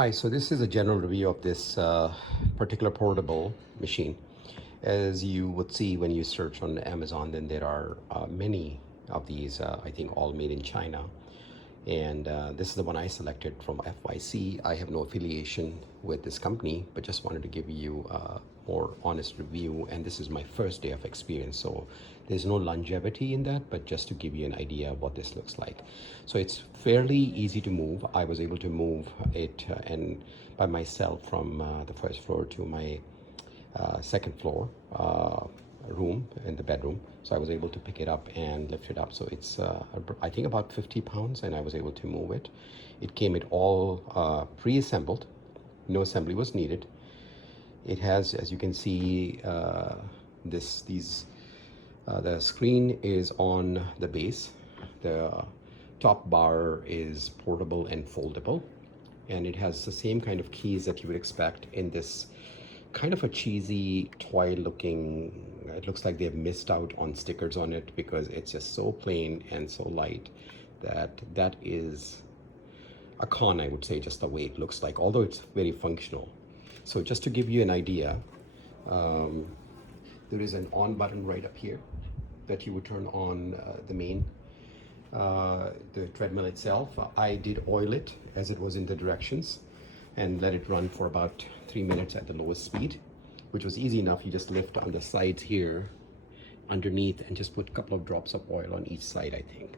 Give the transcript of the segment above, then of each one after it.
Hi, so this is a general review of this particular portable machine. As you would see when you search on Amazon, then there are many of these, I think all made in China. And this is the one I selected from FYC. I have no affiliation with this company, but just wanted to give you a more honest review. And this is my first day of experience, so there's no longevity in that, but just to give you an idea of what this looks like. So it's fairly easy to move. I was able to move it and by myself from the first floor to my second floor room in the bedroom. So I was able to pick it up and lift it up. So it's I think about 50 pounds, and I was able to move it. It came it all pre-assembled. No assembly was needed. It has, as you can see, the screen is on the base. The top bar is portable and foldable, and it has the same kind of keys that you would expect in this kind of a cheesy toy looking. It looks like they've missed out on stickers on it because it's just so plain and so light that is a con, I would say, just the way it looks like, although it's very functional. So just to give you an idea, there is an on button right up here that you would turn on the main the treadmill itself. I did oil it as it was in the directions and let it run for about 3 minutes at the lowest speed, which was easy enough. You just lift on the sides here underneath and just put a couple of drops of oil on each side, I think.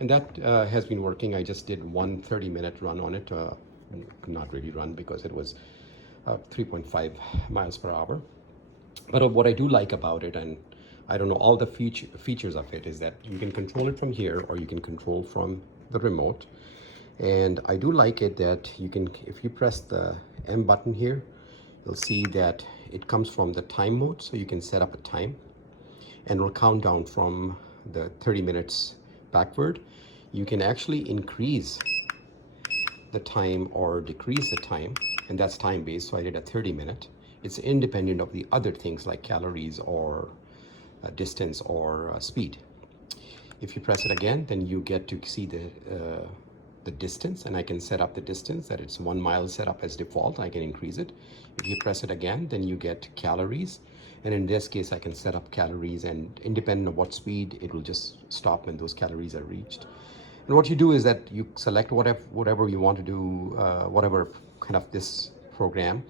And that has been working. I just did one 30-minute run on it. Not really run because it was 3.5 miles per hour. But what I do like about it, and I don't know all the features of it, is that you can control it from here or you can control from the remote. And I do like it that you can, if you press the M button here, you'll see that it comes from the time mode, so you can set up a time and it'll count down from the 30 minutes backward. You can actually increase the time or decrease the time, and that's time based, so I did a 30-minute. It's independent of the other things like calories or distance or speed. If you press it again, then you get to see the distance, and I can set up the distance that it's 1 mile set up as default. I can increase it. If you press it again, then you get calories, and in this case I can set up calories, and independent of what speed, it will just stop when those calories are reached. And what you do is that you select whatever you want to do, whatever kind of this program,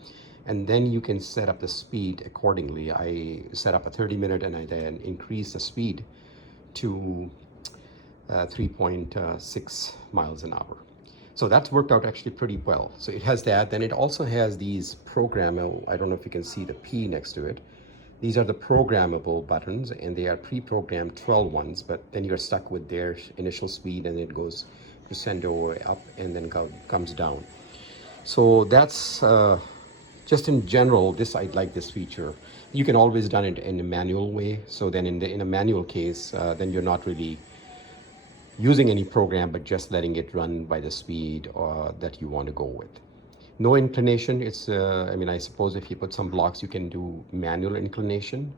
and then you can set up the speed accordingly. I set up a 30-minute and I then increase the speed to 3.6 miles an hour. So that's worked out actually pretty well. So it has that. Then it also has these programmable, I don't know if you can see the P next to it. These are the programmable buttons, and they are pre-programmed 12 ones, but then you're stuck with their initial speed, and it goes crescendo up and then comes down. So that's just in general, I like this feature. You can always done it in a manual way. So then in a manual case, then you're not really using any program, but just letting it run by the speed that you want to go with. No inclination. It's I mean, I suppose if you put some blocks, you can do manual inclination.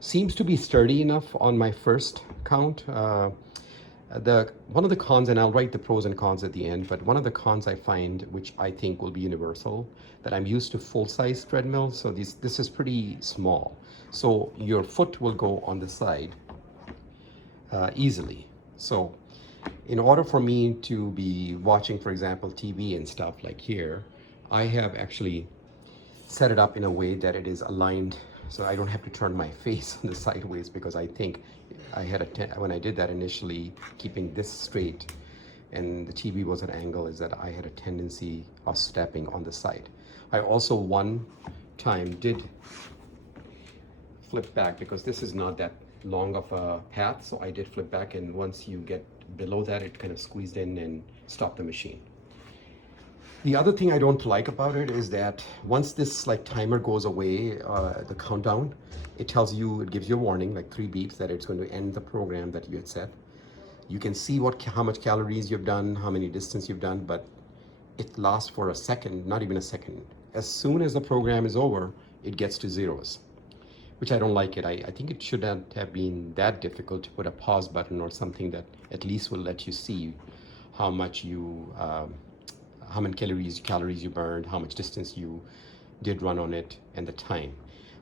Seems to be sturdy enough on my first count. One of the cons, and I'll write the pros and cons at the end, but one of the cons I find, which I think will be universal, that I'm used to full-size treadmills, so this is pretty small. So your foot will go on the side easily. So in order for me to be watching, for example, TV and stuff like here, I have actually set it up in a way that it is aligned so I don't have to turn my face on the sideways, because I think I had when I did that initially, keeping this straight and the TV was at an angle, is that I had a tendency of stepping on the side. I also one time did flip back because this is not that long of a path, so I did flip back, and once you get below that, it kind of squeezed in and stopped the machine. The other thing I don't like about it is that once this like timer goes away, the countdown, it tells you, it gives you a warning, like 3 beeps, that it's going to end the program that you had set. You can see how much calories you've done, how many distance you've done, but it lasts for a second, not even a second. As soon as the program is over, it gets to zeros, which I don't like it. I think it shouldn't have been that difficult to put a pause button or something that at least will let you see how much you how many calories you burned, how much distance you did run on it, and the time.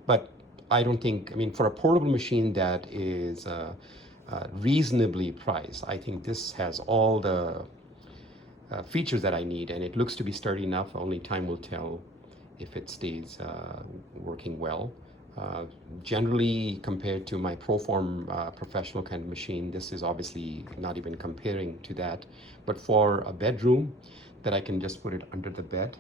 But I don't think, I mean, for a portable machine that is reasonably priced, I think this has all the features that I need, and it looks to be sturdy enough. Only time will tell if it stays working well. Generally, compared to my Proform professional kind of machine, this is obviously not even comparing to that. But for a bedroom that I can just put it under the bed,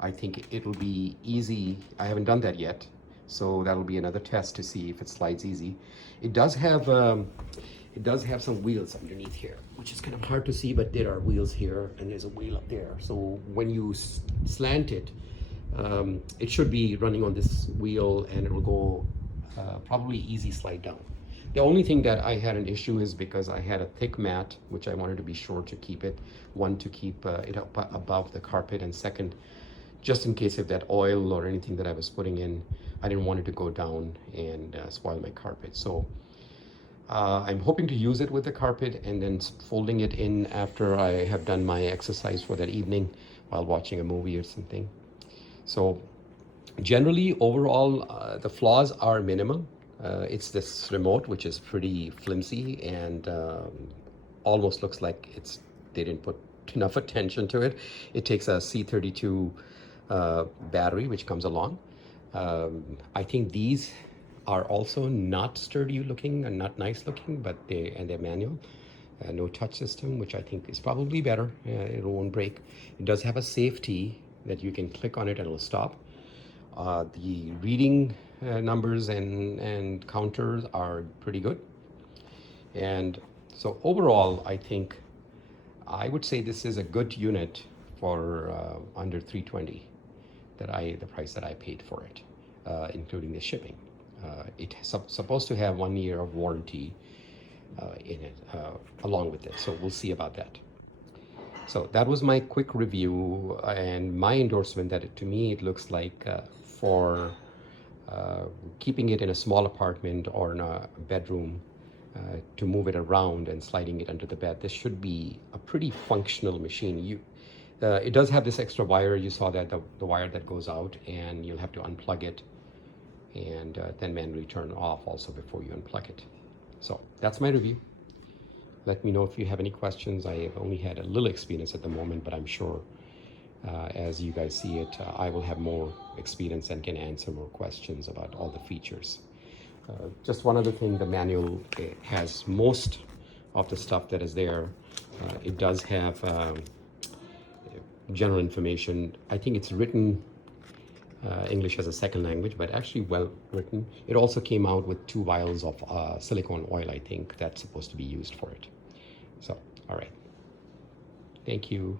I think it'll be easy. I haven't done that yet, so that'll be another test to see if it slides easy. It does have some wheels underneath here, which is kind of hard to see, but there are wheels here and there's a wheel up there. So when you slant it, it should be running on this wheel, and it will go probably easy slide down. The only thing that I had an issue is because I had a thick mat, which I wanted to be sure to keep it. One, to keep it up above the carpet, and second, just in case if that oil or anything that I was putting in, I didn't want it to go down and spoil my carpet. So I'm hoping to use it with the carpet and then folding it in after I have done my exercise for that evening while watching a movie or something. So generally, overall, the flaws are minimal. It's this remote, which is pretty flimsy and almost looks like they didn't put enough attention to it. It takes a C32 battery, which comes along. I think these are also not sturdy looking and not nice looking, but they're manual. No touch system, which I think is probably better. It won't break. It does have a safety that you can click on it and it'll stop. The reading numbers and counters are pretty good. And so overall, I think I would say this is a good unit for under $320, the price that I paid for it, including the shipping. It's supposed to have 1 year of warranty in it along with it, so we'll see about that. So that was my quick review and my endorsement that to me it looks like for keeping it in a small apartment or in a bedroom, to move it around and sliding it under the bed, this should be a pretty functional machine. It does have this extra wire. You saw that the wire that goes out, and you'll have to unplug it and then manually turn off also before you unplug it. So that's my review. Let me know if you have any questions. I have only had a little experience at the moment, but I'm sure as you guys see it, I will have more experience and can answer more questions about all the features. Just one other thing, the manual has most of the stuff that is there. It does have general information. I think it's written English as a second language, but actually well written. It also came out with 2 vials of silicone oil, I think, that's supposed to be used for it. So, all right. Thank you.